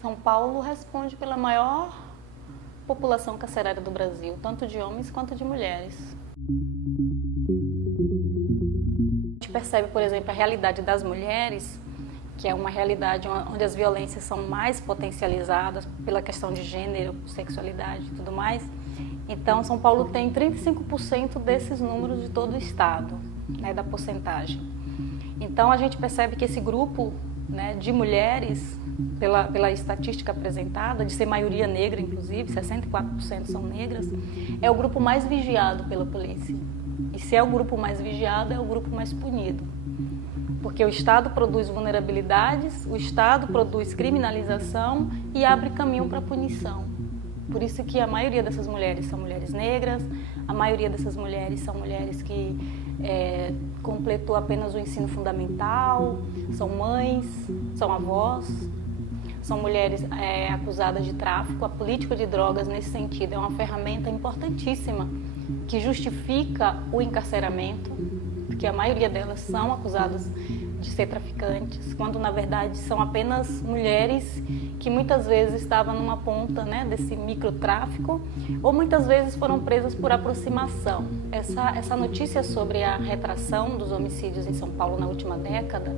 São Paulo responde pela maior população carcerária do Brasil, tanto de homens quanto de mulheres. A gente percebe, por exemplo, a realidade das mulheres, que é uma realidade onde as violências são mais potencializadas pela questão de gênero, sexualidade e tudo mais. Então, São Paulo tem 35% desses números de todo o estado, né, da porcentagem. Então, a gente percebe que esse grupo, né, de mulheres, pela estatística apresentada, de ser maioria negra, inclusive, 64% são negras, é o grupo mais vigiado pela polícia. E se é o grupo mais vigiado, é o grupo mais punido. Porque o Estado produz vulnerabilidades, o Estado produz criminalização e abre caminho para a punição. Por isso que a maioria dessas mulheres são mulheres negras, a maioria dessas mulheres são mulheres que completou apenas o ensino fundamental, são mães, são avós, são mulheres acusadas de tráfico. A política de drogas, nesse sentido, é uma ferramenta importantíssima que justifica o encarceramento, porque a maioria delas são acusadas de ser traficantes, quando na verdade são apenas mulheres que muitas vezes estavam numa ponta, né, desse microtráfico, ou muitas vezes foram presas por aproximação. Essa notícia sobre a retração dos homicídios em São Paulo na última década,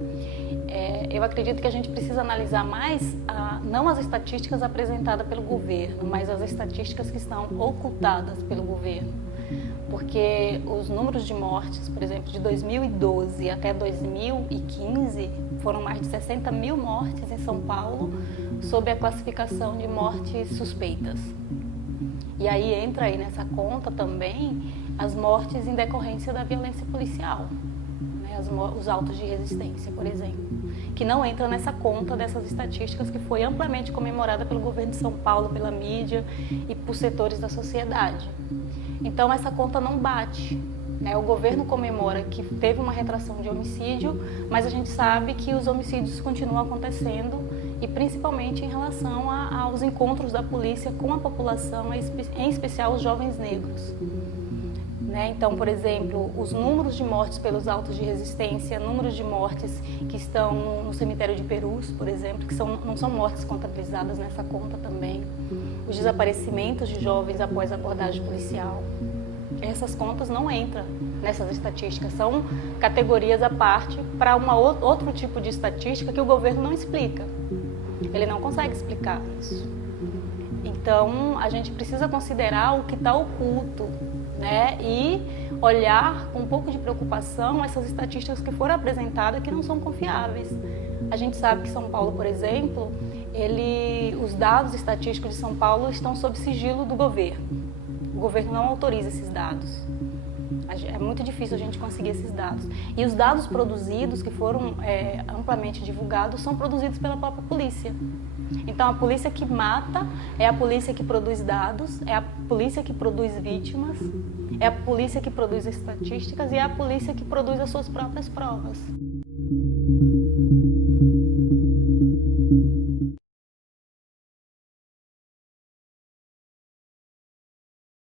eu acredito que a gente precisa analisar mais, não as estatísticas apresentadas pelo governo, mas as estatísticas que estão ocultadas pelo governo. Porque os números de mortes, por exemplo, de 2012 até 2015, foram mais de 60 mil mortes em São Paulo, sob a classificação de mortes suspeitas. E aí entra aí nessa conta também as mortes em decorrência da violência policial, né? Os autos de resistência, por exemplo, que não entra nessa conta dessas estatísticas que foi amplamente comemorada pelo governo de São Paulo, pela mídia e por setores da sociedade. Então, essa conta não bate, né? O governo comemora que teve uma retração de homicídio, mas a gente sabe que os homicídios continuam acontecendo, e principalmente em relação aos encontros da polícia com a população, em especial os jovens negros. Né? Então, por exemplo, os números de mortes pelos autos de resistência, números de mortes que estão no cemitério de Perus, por exemplo, que não são mortes contabilizadas nessa conta também. Os desaparecimentos de jovens após abordagem policial. Essas contas não entram nessas estatísticas, são categorias à parte para outro tipo de estatística que o governo não explica. Ele não consegue explicar isso. Então, a gente precisa considerar o que está oculto, né? E olhar com um pouco de preocupação essas estatísticas que foram apresentadas que não são confiáveis. A gente sabe que São Paulo, por exemplo, os dados estatísticos de São Paulo estão sob sigilo do governo. O governo não autoriza esses dados. É muito difícil a gente conseguir esses dados. E os dados produzidos, que foram amplamente divulgados, são produzidos pela própria polícia. Então, a polícia que mata é a polícia que produz dados, é a polícia que produz vítimas, é a polícia que produz estatísticas e é a polícia que produz as suas próprias provas.